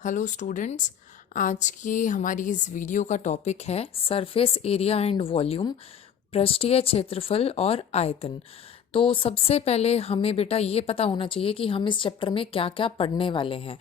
Hello students. आज की हमारी इस वीडियो का टॉपिक है सरफेस एरिया एंड वॉल्यूम, पृष्ठीय क्षेत्रफल और आयतन। तो सबसे पहले हमें बेटा ये पता होना चाहिए कि हम इस चैप्टर में क्या क्या पढ़ने वाले हैं।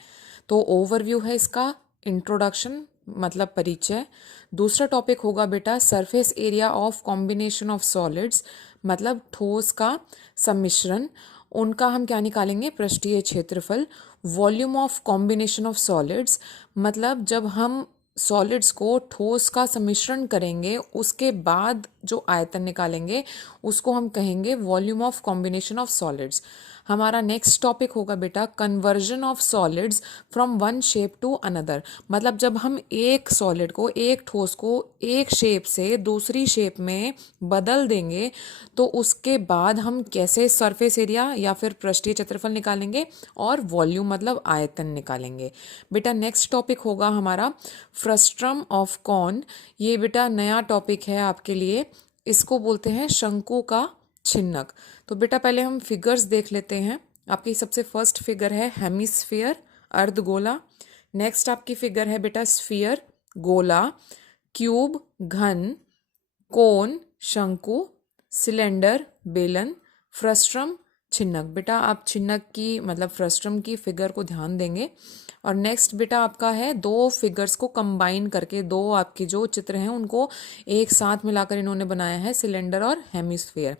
तो ओवरव्यू है इसका, इंट्रोडक्शन मतलब परिचय। दूसरा टॉपिक होगा बेटा surface area of combination of solids, मतलब ठोस का सम्मिश्रण, उनका हम क्या निकालेंगे, पृष्ठीय क्षेत्रफल। Volume of combination of solids, मतलब जब हम सॉलिड्स को ठोस का सम्मिश्रण करेंगे उसके बाद जो आयतन निकालेंगे उसको हम कहेंगे volume of combination of solids. हमारा नेक्स्ट टॉपिक होगा बेटा conversion of solids from one shape to another, मतलब जब हम एक सॉलिड को, एक ठोस को एक शेप से दूसरी शेप में बदल देंगे तो उसके बाद हम कैसे सरफेस एरिया या फिर पृष्ठीय क्षेत्रफल निकालेंगे और वॉल्यूम मतलब आयतन निकालेंगे। बेटा नेक्स्ट टॉपिक होगा हमारा फ्रस्ट्रम ऑफ कॉन। ये बेटा नया टॉपिक है आपके लिए, इसको बोलते हैं शंकु का छिन्नक। तो बेटा पहले हम फिगर्स देख लेते हैं। आपकी सबसे फर्स्ट फिगर है हेमिस्फीयर, अर्धगोला। नेक्स्ट आपकी फिगर है बेटा स्फीयर, गोला, क्यूब घन, कोन शंकु, सिलेंडर बेलन, फ्रस्ट्रम छिन्नक। बेटा आप छिन्नक की मतलब फ्रस्ट्रम की फिगर को ध्यान देंगे। और नेक्स्ट बेटा आपका है दो फिगर्स को कंबाइन करके, दो आपके जो चित्र हैं उनको एक साथ मिलाकर इन्होंने बनाया है, सिलेंडर और हेमिस्फीयर।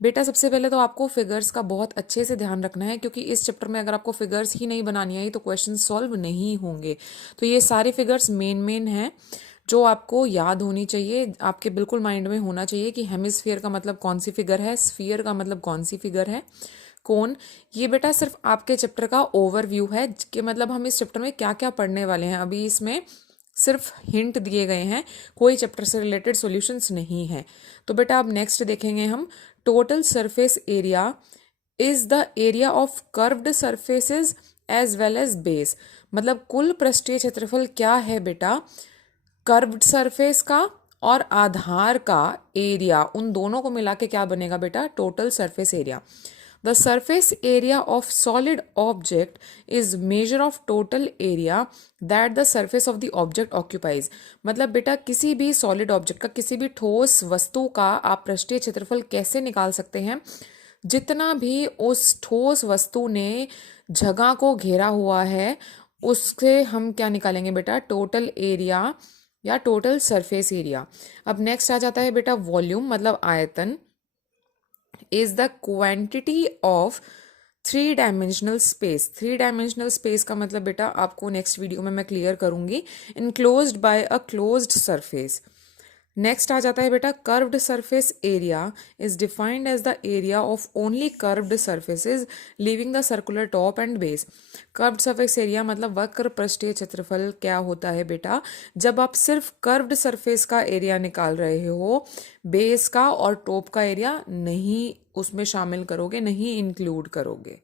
बेटा सबसे पहले तो आपको फिगर्स का बहुत अच्छे से ध्यान रखना है, क्योंकि इस चैप्टर में अगर आपको फिगर्स ही नहीं बनानी आई तो क्वेश्चन सॉल्व नहीं होंगे। तो ये सारे फिगर्स मेन हैं जो आपको याद होनी चाहिए, आपके बिल्कुल माइंड में होना चाहिए कि हेमिस्फीयर का मतलब कौन सी फिगर है, स्फीयर का मतलब कौन सी फिगर है, कोन। ये बेटा सिर्फ आपके चैप्टर का ओवरव्यू है कि मतलब हम इस चैप्टर में क्या क्या पढ़ने वाले हैं। अभी इसमें सिर्फ हिंट दिए गए हैं, कोई चैप्टर से रिलेटेड सॉल्यूशंस नहीं है। तो बेटा अब नेक्स्ट देखेंगे हम, total surface area is the area of curved surfaces as well as base, मतलब कुल पृष्ठीय क्षेत्रफल क्या है बेटा, कर्व्ड सरफेस का और आधार का एरिया, उन दोनों को मिला के क्या बनेगा बेटा, total surface area. The surface area of solid object is measure of total area that the surface of the object occupies, मतलब बेटा किसी भी सॉलिड ऑब्जेक्ट का, किसी भी ठोस वस्तु का आप पृष्ठीय क्षेत्रफल कैसे निकाल सकते हैं, जितना भी उस ठोस वस्तु ने जगह को घेरा हुआ है उससे हम क्या निकालेंगे बेटा, टोटल एरिया या टोटल सरफेस एरिया। अब नेक्स्ट आ जाता है बेटा वॉल्यूम, मतलब आयतन, is the quantity of three dimensional space. Three dimensional space का मतलब बेटा आपको नेक्स्ट वीडियो में मैं क्लियर करूंगी, enclosed by a closed surface. Next आ जाता है बेटा curved surface area is defined as the area of only curved surfaces leaving the circular top and base. Curved surface area मतलब वक्र पृष्ठीय क्षेत्रफल क्या होता है बेटा, जब आप सिर्फ कर्व्ड सरफेस का एरिया निकाल रहे हो, बेस का और टॉप का एरिया नहीं उसमें शामिल करोगे, नहीं इंक्लूड करोगे।